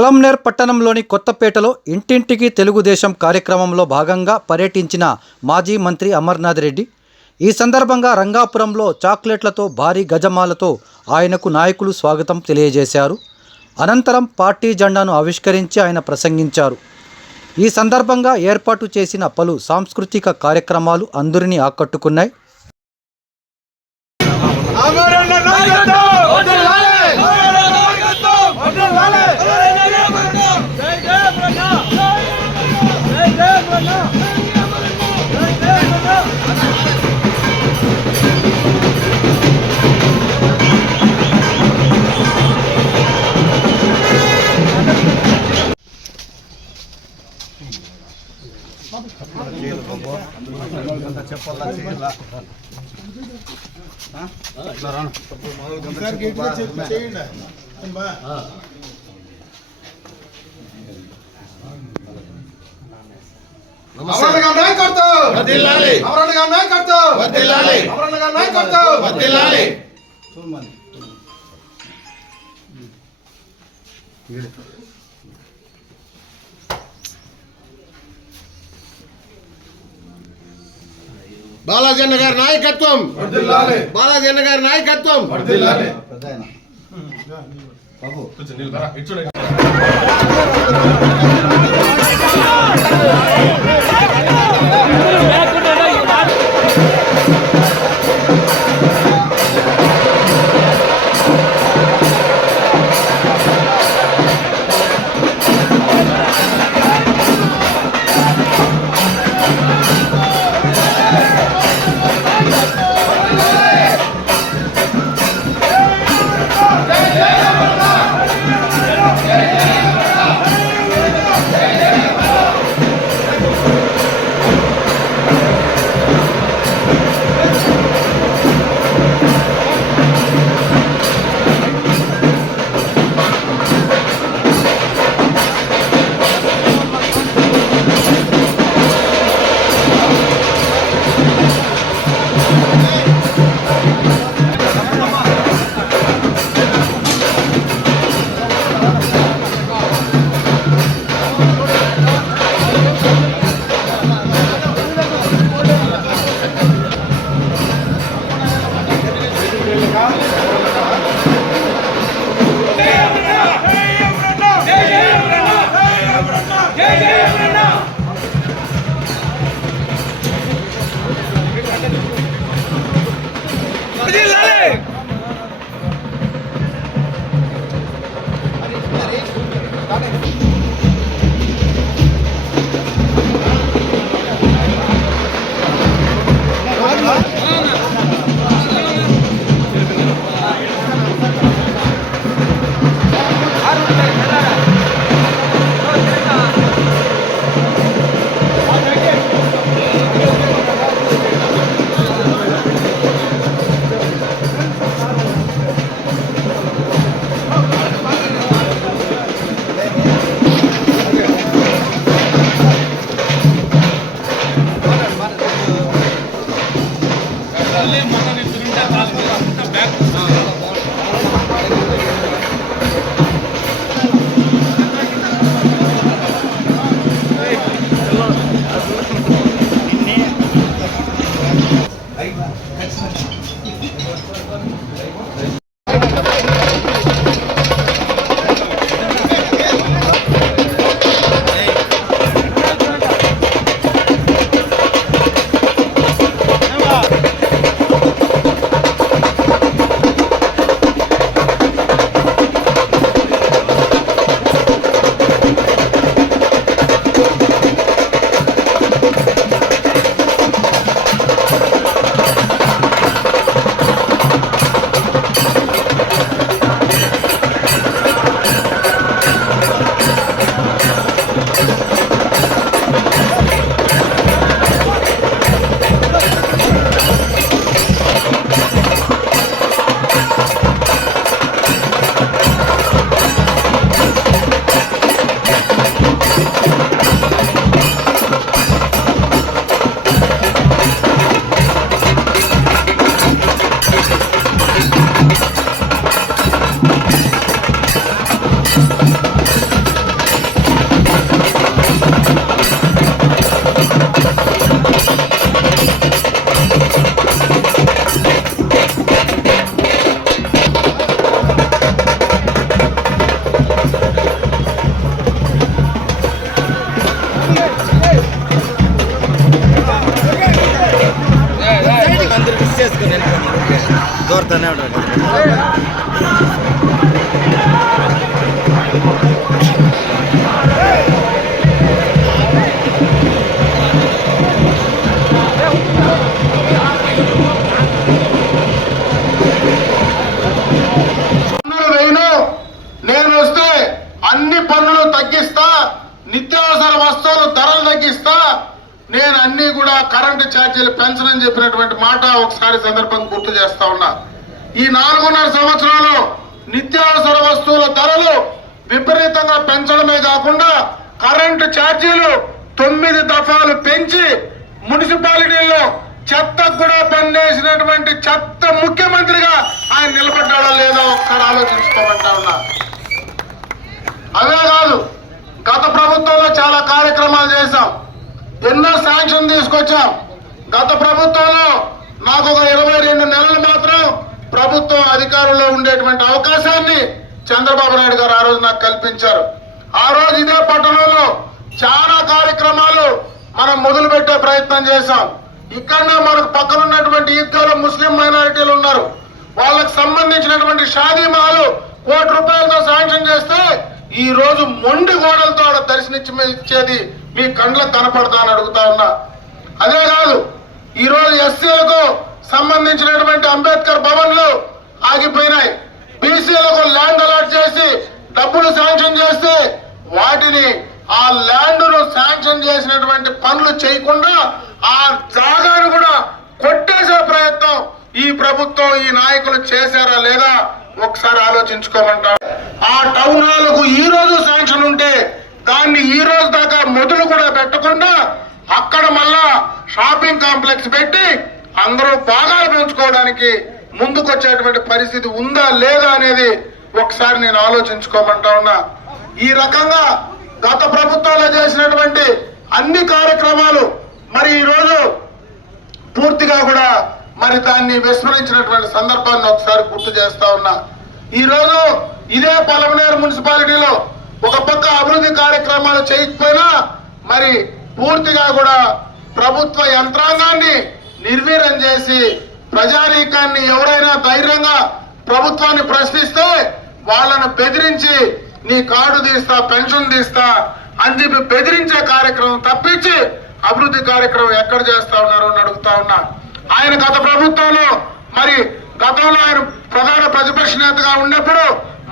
అలంనేర్ పట్టణంలోని కొత్తపేటలో ఇంటింటికి తెలుగుదేశం కార్యక్రమంలో భాగంగా పర్యటించిన మాజీ మంత్రి అమర్నాథ్ రెడ్డి. ఈ సందర్భంగా రంగాపురంలో చాక్లెట్లతో భారీ గజమాలతో ఆయనకు నాయకులు స్వాగతం తెలియజేశారు. అనంతరం పార్టీ జెండాను ఆవిష్కరించి ఆయన ప్రసంగించారు. ఈ సందర్భంగా ఏర్పాటు చేసిన పలు సాంస్కృతిక కార్యక్రమాలు అందరినీ ఆకట్టుకున్నాయి. అమరణ గారి నాయకత్వం వర్ధిల్లాలి అమరణ గారి నాయకత్వం వర్ధిల్లాలి అమరణ గారి నాయకత్వం బాలాజీ అన్న గారి నాయకత్వం. బాలాజీ గారి నాయకత్వం. బాబు. నేను అన్ని కూడా కరెంటు ఛార్జీలు పెంచనని చెప్పినటువంటి మాట ఒకసారి సందర్భం గుర్తు చేస్తా ఉన్నా. ఈ నాలుగున్నర సంవత్సరాలు నిత్యావసర వస్తువుల ధరలు విపరీతంగా పెంచడమే కాకుండా కరెంటు ఛార్జీలు తొమ్మిది దఫాలు పెంచి మున్సిపాలిటీల్లో చెత్త కూడా పనిచేసినటువంటి చెత్త ముఖ్యమంత్రిగా ఆయన నిలబడ్డాడో లేదో ఒకసారి ఆలోచించుకోమంటా ఉన్నా. అవే కాదు గత ప్రభుత్వంలో చాలా కార్యక్రమాలు చేశాం. ఎన్నో శాంక్షన్ తీసుకొచ్చాం. గత ప్రభుత్వంలో నాకు ఒక ఇరవై రెండు నెలలు మాత్రం ప్రభుత్వం అధికారంలో ఉండేటువంటి అవకాశాన్ని చంద్రబాబు నాయుడు గారు ఆ రోజు నాకు కల్పించారు. ఆ రోజు ఇదే పట్టణంలో చాలా కార్యక్రమాలు మనం మొదలు పెట్టే ప్రయత్నం చేశాం. ఇక్కడనే మనకు పక్కన ఉన్నటువంటి ఈద్గాలో ముస్లిం మైనారిటీలు ఉన్నారు. వాళ్ళకి సంబంధించినటువంటి షాదీ మహల్ కోటి రూపాయలతో శాంక్షన్ చేస్తే ఈ రోజు మొండి గోడలతో ఆడ దర్శనిచ్చి ఇచ్చేది మీ కండ్లకు కనపడతా అని అడుగుతా ఉన్నా. అదే కాదు ఈరోజు ఎస్సీలకు సంబంధించినటువంటి అంబేద్కర్ భవన్లు ఆగిపోయినాయి. బీసీలకు ల్యాండ్ అలాట్ చేసి డబ్బులు శాంక్షన్ చేస్తే వాటిని ఆ ల్యాండ్ను శాంక్షన్ చేసినటువంటి పనులు చేయకుండా ఆ జాగాను కూడా కొట్టేసే ప్రయత్నం ఈ ప్రభుత్వం ఈ నాయకులు చేశారా లేదా ఒకసారి ఆలోచించుకోమంటారు? ఆ టౌన్ హాల్కు ఈ రోజు శాంక్షన్ ఉంటే దాన్ని ఈ రోజు దాకా మొదలు కూడా పెట్టకుండా అక్కడ మళ్ళా షాపింగ్ కాంప్లెక్స్ పెట్టి అందరూ భాగాలు పెంచుకోవడానికి ముందుకొచ్చేటువంటి పరిస్థితి ఉందా లేదా అనేది ఒకసారి నేను ఆలోచించుకోమంటా ఉన్నా. ఈ రకంగా గత ప్రభుత్వంలో చేసినటువంటి అన్ని కార్యక్రమాలు మరి ఈ రోజు పూర్తిగా కూడా మరి దాన్ని విస్మరించినటువంటి సందర్భాన్ని ఒకసారి గుర్తు చేస్తా ఉన్నా. ఈ రోజు ఇదే పలమనేరు మున్సిపాలిటీలో ఒక పక్క అభివృద్ధి కార్యక్రమాలు చేయకపోయినా మరి పూర్తిగా కూడా ప్రభుత్వ యంత్రాంగాన్ని నిర్వీర్యం చేసి ప్రజానీకాన్ని ఎవరైనా ధైర్యంగా ప్రభుత్వాన్ని ప్రశ్నిస్తే వాళ్ళను బెదిరించి నీ కార్డు తీస్తా పెన్షన్ తీస్తా అని చెప్పి బెదిరించే కార్యక్రమం తప్పించి అభివృద్ధి కార్యక్రమం ఎక్కడ చేస్తా ఉన్నారు అని అడుగుతా ఉన్నా. ఆయన గత ప్రభుత్వంలో మరి గతంలో ఆయన ప్రధాన ప్రతిపక్ష నేతగా ఉన్నప్పుడు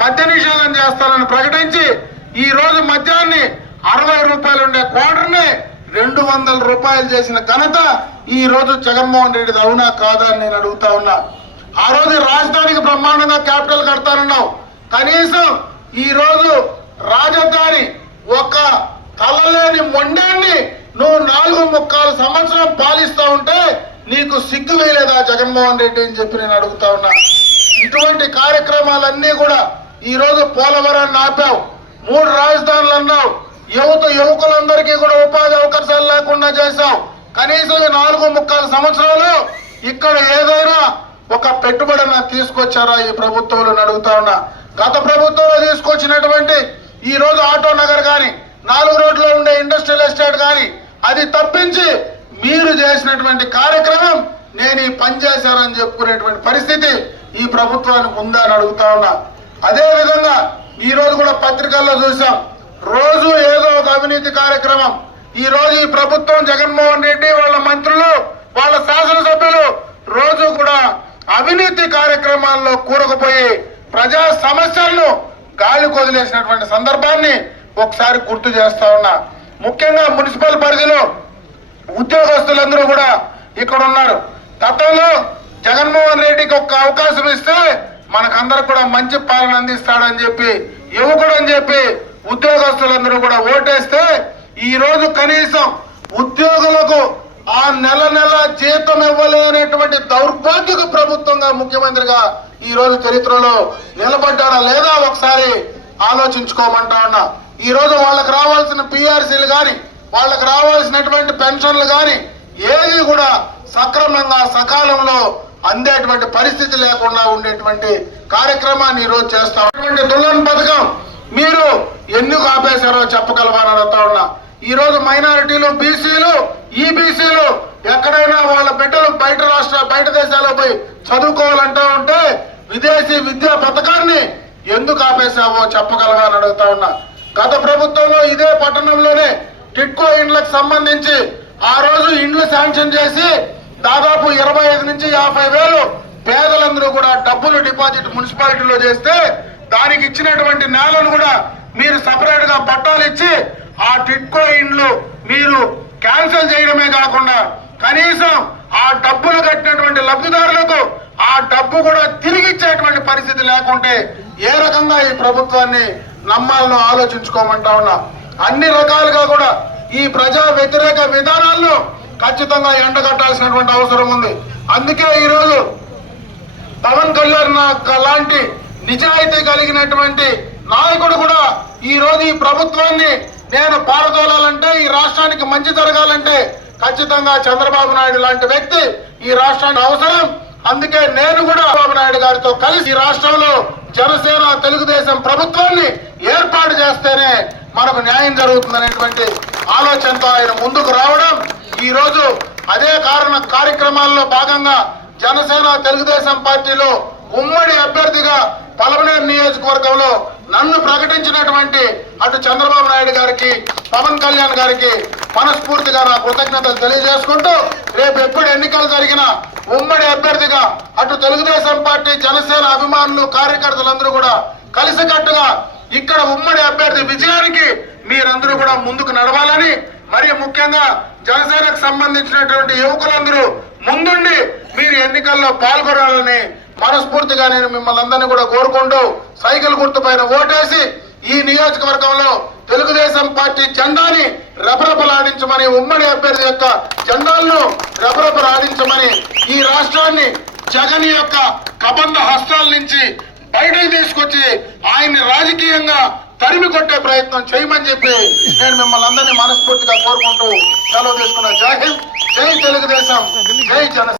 మద్య నిషేధం చేస్తానని ప్రకటించి ఈ రోజు మద్యాన్ని అరవై రూపాయలు ఉండే క్వార్టర్ని రెండు వందల రూపాయలు చేసిన ఘనత ఈ రోజు జగన్మోహన్ రెడ్డి అవునా కాదా అని నేను అడుగుతా ఉన్నా. ఆ రోజు రాజధానికి బ్రహ్మాండంగా క్యాపిటల్ కడతానన్నావు. కనీసం ఈ రోజు రాజధాని ఒక తలలేని మొండాన్ని నువ్వు నాలుగు ముక్కాలు సంవత్సరం పాలిస్తూ ఉంటే నీకు సిగ్గు వేయలేదా జగన్మోహన్ రెడ్డి అని చెప్పి నేను అడుగుతా ఉన్నా. ఇటువంటి కార్యక్రమాలన్నీ కూడా ఈరోజు పోలవరాన్ని ఆపావు. మూడు రాజధానులు అన్నావు. యువత యువకులందరికీ కూడా ఉపాధి అవకాశాలు లేకుండా చేశావు. కనీసం నాలుగు ముక్కాలు సంవత్సరాలు ఇక్కడ ఏదైనా ఒక పెట్టుబడిన తీసుకొచ్చారా ఈ ప్రభుత్వంలో అడుగుతా ఉన్నా. గత ప్రభుత్వంలో తీసుకొచ్చినటువంటి ఈ రోజు ఆటో నగర్ కానీ నాలుగు రోడ్లో ఉండే ఇండస్ట్రియల్ ఎస్టేట్ కానీ అది తప్పించి మీరు చేసినటువంటి కార్యక్రమం నేను ఈ పని చేశానని చెప్పుకునేటువంటి పరిస్థితి ఈ ప్రభుత్వానికి ఉందా అని అడుగుతా ఉన్నా. అదే విధంగా ఈ రోజు కూడా పత్రికల్లో చూసాం. రోజు ఏదో ఒక అవినీతి కార్యక్రమం ఈ రోజు ఈ ప్రభుత్వం జగన్మోహన్ రెడ్డి వాళ్ళ మంత్రులు వాళ్ళ శాసనసభ్యులు రోజు కూడా అవినీతి కార్యక్రమాల్లో కూరకపోయి ప్రజా సమస్యలను గాలి కొదిలేసినటువంటి సందర్భాన్ని ఒకసారి గుర్తు చేస్తా ఉన్నా. ముఖ్యంగా మున్సిపల్ పరిధిలో ఉద్యోగస్తులందరూ కూడా ఇక్కడ ఉన్నారు. గతంలో జగన్మోహన్ రెడ్డికి ఒక్క అవకాశం ఇస్తే మనకందరూ కూడా మంచి పాలన అందిస్తాడని చెప్పి యువకుడు అని చెప్పి ఉద్యోగస్తులందరూ కూడా ఓటేస్తే ఈరోజు కనీసం ఉద్యోగులకు ఆ నెల నెల జీతం ఇవ్వలేనటువంటి దౌర్భాగ్యక ప్రభుత్వంగా ముఖ్యమంత్రిగా ఈ రోజు చరిత్రలో నిలబడ్డారా లేదా ఒకసారి ఆలోచించుకోమంటా ఉన్నా. ఈ రోజు వాళ్ళకి రావాల్సిన పిఆర్సీలు కానీ వాళ్ళకి రావాల్సినటువంటి పెన్షన్లు కానీ ఏది కూడా సక్రమంగా సకాలంలో అందేటువంటి పరిస్థితి లేకుండా ఉండేటువంటి కార్యక్రమాన్ని ఈరోజు చేస్తా చేస్తాం దుల్లన్ పథకం మీరు ఎందుకు ఆపేశారో చెప్పగలమని అడుగుతా ఉన్నా. ఈరోజు మైనారిటీలు బీసీలు ఈబీసీలు ఎక్కడైనా వాళ్ళ బిడ్డలు బయట రాష్ట్ర బయట దేశాలకు పోయి చదువుకోవాలంటూ ఉంటే విదేశీ విద్యా పథకాన్ని ఎందుకు ఆపేశావో చెప్పగలవా అని అడుగుతా ఉన్నా. గత ప్రభుత్వంలో ఇదే పట్టణంలోనే టిట్కో ఇండ్లకు సంబంధించి ఆ రోజు ఇండ్లు శాంక్షన్ చేసి దాదాపు ఇరవై ఐదు నుంచి యాభై వేలు పేదలందరూ కూడా డబ్బులు డిపాజిట్ మున్సిపాలిటీలో చేస్తే దానికి ఇచ్చినటువంటి నేలను కూడా మీరు సపరేట్గా పట్టాలు ఇచ్చి ఆ టిట్కో ఇండ్లు మీరు క్యాన్సిల్ చేయడమే కాకుండా కనీసం ఆ డబ్బులు కట్టినటువంటి లబ్ధిదారులకు ఆ డబ్బు కూడా తిరిగి ఇచ్చేటువంటి పరిస్థితి లేకుంటే ఏ రకంగా ఈ ప్రభుత్వాన్ని నమ్మాలను ఆలోచించుకోమంటా ఉన్నా. అన్ని రకాలుగా కూడా ఈ ప్రజా వ్యతిరేక విధానాలను ఖచ్చితంగా ఎండగట్టాల్సినటువంటి అవసరం ఉంది. అందుకే ఈరోజు పవన్ కళ్యాణ్ లాంటి నిజాయితీ కలిగినటువంటి నాయకుడు కూడా ఈ రోజు ఈ ప్రభుత్వాన్ని నేను పారదోలాలంటే ఈ రాష్ట్రానికి మంచి జరగాలంటే ఖచ్చితంగా చంద్రబాబు నాయుడు లాంటి వ్యక్తి ఈ రాష్ట్రానికి అవసరం. అందుకే నేను కూడా బాబు నాయుడు గారితో కలిసి ఈ రాష్ట్రంలో జనసేన తెలుగుదేశం ప్రభుత్వాన్ని ఏర్పాటు చేస్తేనే మనకు న్యాయం జరుగుతుందనేటువంటి ఆలోచనతో ఆయన ముందుకు రావడం. ఈ రోజు అదే కారణ కార్యక్రమాల్లో భాగంగా జనసేన తెలుగుదేశం పార్టీలో ఉమ్మడి అభ్యర్థిగా పలమనేరు నియోజకవర్గంలో నన్ను ప్రకటించినటువంటి అటు చంద్రబాబు నాయుడు గారికి పవన్ కళ్యాణ్ గారికి మనస్ఫూర్తిగా నా కృతజ్ఞతలు తెలియజేసుకుంటూ రేపు ఎప్పుడు ఎన్నికలు జరిగినా ఉమ్మడి అభ్యర్థిగా అటు తెలుగుదేశం పార్టీ జనసేన అభిమానులు కార్యకర్తలందరూ కూడా కలిసికట్టుగా ఇక్కడ ఉమ్మడి అభ్యర్థి విజయానికి మీరందరూ కూడా ముందుకు నడవాలని మరి ముఖ్యంగా జనసేనకు సంబంధించినటువంటి యువకులందరూ ముందుండి మీరు ఎన్నికల్లో పాల్గొనాలని మనస్ఫూర్తిగా నేను మిమ్మల్ని అందరినీ కూడా కోరుకుంటూ సైకిల్ గుర్తు పైన ఓటేసి ఈ నియోజకవర్గంలో తెలుగుదేశం పార్టీ జెండాని రెపరెపలాడించమని ఉమ్మడి అభ్యర్థి యొక్క జెండాలను రెపరెపలాడించమని ఈ రాష్ట్రాన్ని జగన్ యొక్క కబంధ హస్తాల నుంచి బయటకు తీసుకొచ్చి ఆయన్ని రాజకీయంగా తరిమి కొట్టే ప్రయత్నం చేయమని చెప్పి నేను మిమ్మల్ని అందరినీ మనస్ఫూర్తిగా కోరుకుంటూ సెలవు తీసుకున్న. జై హింద్ జై తెలుగుదేశం జై జన